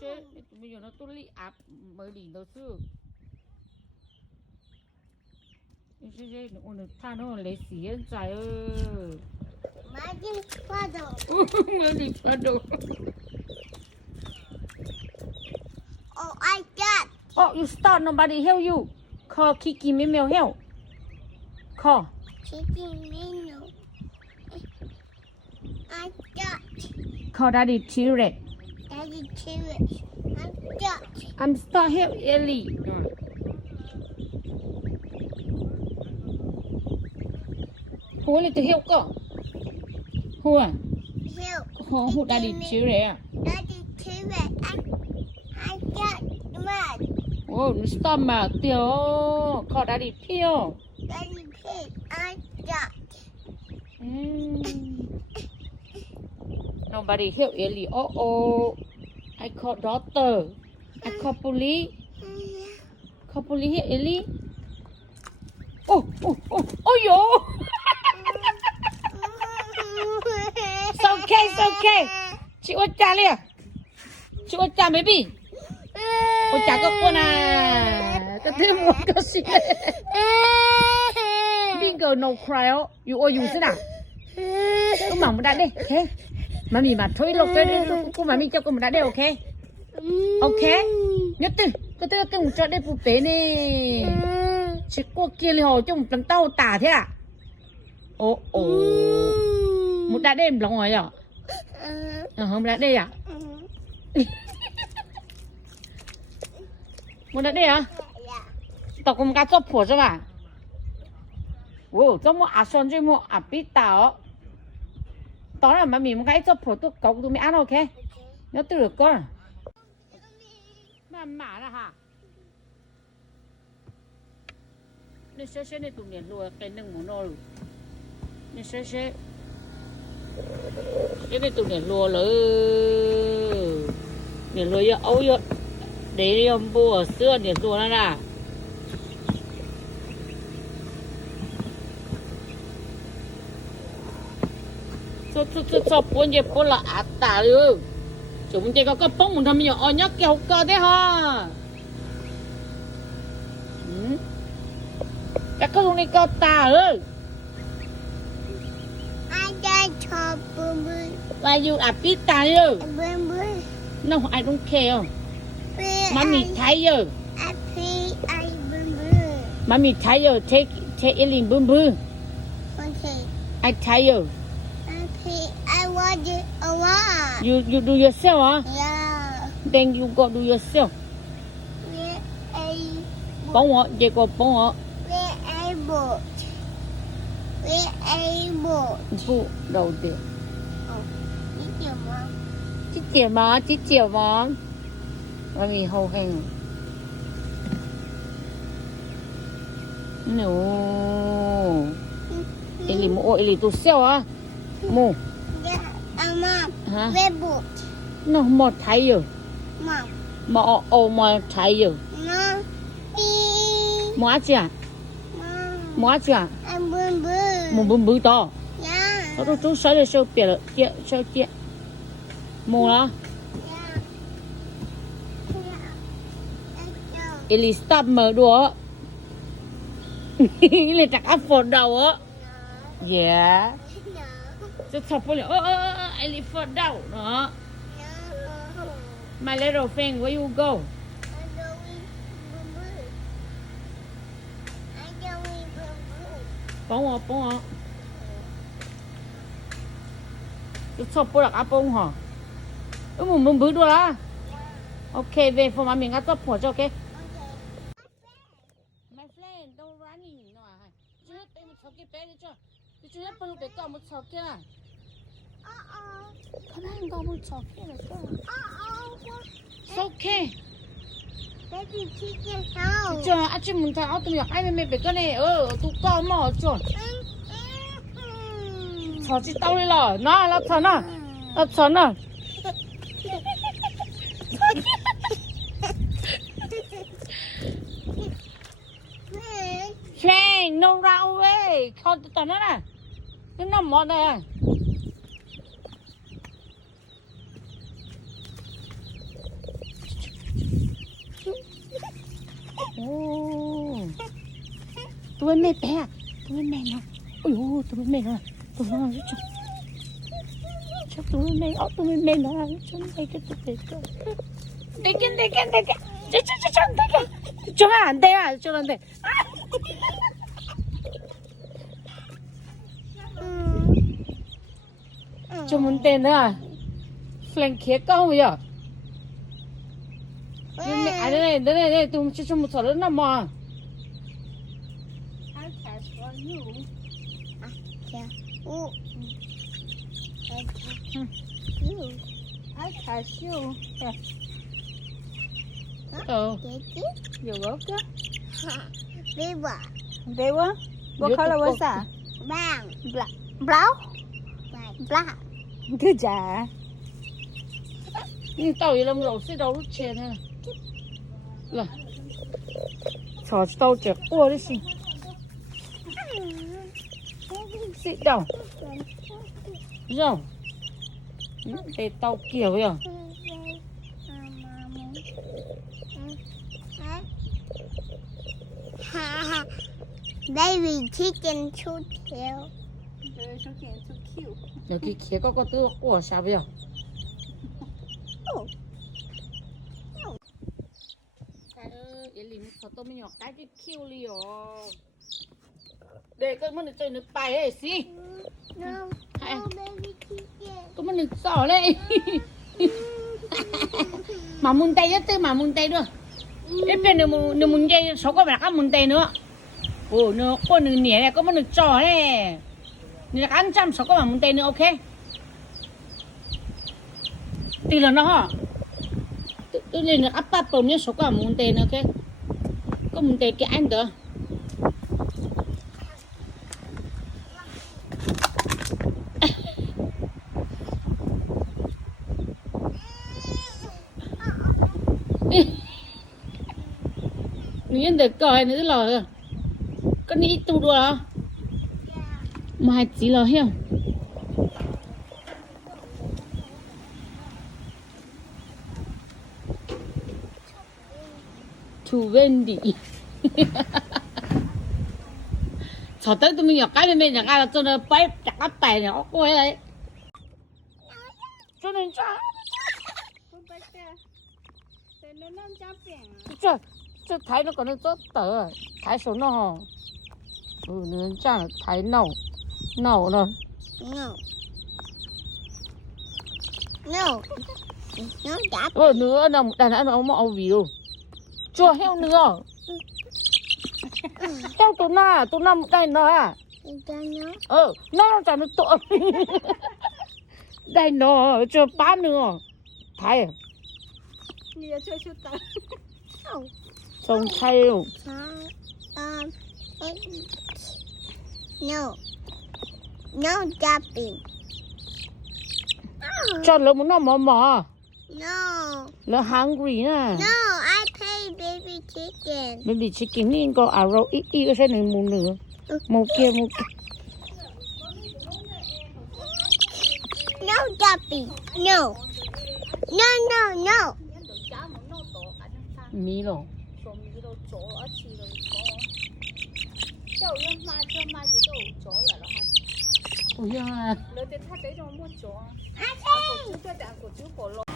这没有那都里啊，没里都是。这我那他那来现在哦。妈的，快走！没里快走。Oh, I got. Oh, you start. Nobody help you. Call Kiki Mimeo help. Call. Chicken menu. I got. Call Daddy T-Rex. Daddy T-Rex. I got. I'm start help Ellie. Who need to help go? Who à? Help. Who Daddy T-Rex à? Daddy T-Rex. I got mad. Oh, stop mà tiêu. Call Daddy Pio. Daddy Pig. I got. Nobody help Ellie. Oh. I call doctor. I call police. Call police help Ellie. Oh, yo. It's okay. Chị ơi cha liền. Chị ơi cha baby. Ôi cha có con à. Cái thứ một cái gì. Bingo no cry. You ơi you thế nào? Cứ mỏng một đã đi. Okay. Mami mà thôi lộc cái cô mami cho cô một đã đi ok. Ok. Nhất tư. Cái một cho đây phụ tế nè. Chị cô kia li hồ cho một lần tao tả thế à? Ồ. Một đã đêm lòng rồi à? Không đã đây à? Một đã đây à? Tao cũng cá chốt phổ chứ mà. Ồ, cho một son cho một bít tao. Tao là mà mình một cái chốt phổ tôi cậu tôi mới ăn ok. Nhớ từ được con. Mà là hả? Nên sẽ này tụi liền lùa cái nâng muốn nô. Nên sẽ cái này tụi liền lùa lỡ. Liền lùa ya ấu ya. Để đi ông bùa xưa liền lùa nó ra. Cho bốn giờ bốn là ạt tả luôn. Chúng ta có bông một thằng nhỏ nhắc kéo cơ đấy ha. Chắc có dùng đi cơ tả ơi. I got top boomer. Why you are bit tired? Boomer. No, I don't care. Mommy tired. I pay I boomer. Mommy tired. Take Elin boom boom. Okay. I tired. I pay. I want it a lot. You do yourself, huh? Yeah. Then you go do yourself. Where a Bóng họ, vậy có bóng họ. where a boat. Where a boat. Phụ đầu tiên. Biết chưa mà? Chị chiều mà. Mommy hầu hành. No. Elin mo, Elin tu sell ah. Mo. Yeah. Mom. Hả? Where boat? No, more tired. Mom. More tired. Mom. More chưa? Mom. More chưa? I'm boomer. Một bún bự to. Yeah. Nó chú sấy để sâu bẹt rồi, sâu chết. Mua đó. Yeah. Yeah. Ellie stop mở đùa. Ellie chắc áp phột đầu á. Yeah. Just chop it. Ellie phột đầu đó. My little friend, where you go? Bông hả? Just chop it áp bông hả? Một bún bự đùa là. Ok, về phòng mà mình ngắt chop phột cho ok. My friend, don't run in. No, chứ hết một chọc cái bé đi cho. Chứ hết bao để có một chọc kia. Con anh có một chọc kia là sao? It's okay. Baby, chicken house. Chứ anh chỉ muốn thằng tụi mình ai mày bé cái này tụi con mà chứ. Chọc chỉ tao đi là, nó chọn nó. Nó chọn nó. Friend, no run away. Con tụi nó nè. Nó nằm ở đây. tụi mình mê bé à tụi mình mê nó ôi dồi tụi mình mê nó tụi nó chắc tụi mình mê nó cho đây cái tụi đây cho anh đây à cho anh đây cho mình tên nữa à phèn khía câu bây giờ mẹ đây tụi cho một số lớn nằm mà I catch you. Oh, you go. River. River? What color was that? Brown. Brown? Black. Good job. Nhưng tàu gì làm lẩu xí đâu lúc chén này. Là. Chó tàu chè cua đấy xin. Sit down. Rồi. Để tàu kiểu vậy. Baby chicken shoot tail. 여기 개가 또 와 샤브야. 얘리 저 또면 요 까지 키울리요. để cái mình chơi nước bài ấy xí. No, no baby chicken. Cái mình sỏ lên. Mà muốn tay á tư mà muốn tay nữa. Em bên nó muốn dây số có phải là muốn tay nữa. Ồ nó có nửa nhẹ này có mình sỏ này. Nên ăn chăm số có mà muốn tay nữa ok. Thì là nó hả? Tôi nên là áp bắt bông nhá số có mà muốn tay nữa ok. Có muốn tay cái anh được. Nhìn được coi nữa là con đi tu đùa hả? Mà chỉ là hiểu. Too windy. Chờ tới tụi mình nhặt cái bên nhặt ai là cho nó bay chặt áp tay này ốc quay đấy. Cho nên sao? Chứ thấy nó còn nó tốt tờ thấy số nó hả nó chẳng thấy nấu nấu rồi No. No. No, that. nữa nào đàn ăn màu view chua heo nữa heo tụi nó đây nó à You don't know? nó chẳng nó tội đây nó cho bán nữa thấy Nhiều chơi chút tao. No. trông thay luôn No. No jumping. cho nó muốn nó mò No. nó hungry nè No, I pay baby chicken. baby chickenนี่ก็อร่อยอีก็ใช่หนึ่งมูเนื้อมูเกีย No jumping. No. No, no, no. มีหรอ โอ้ย I think.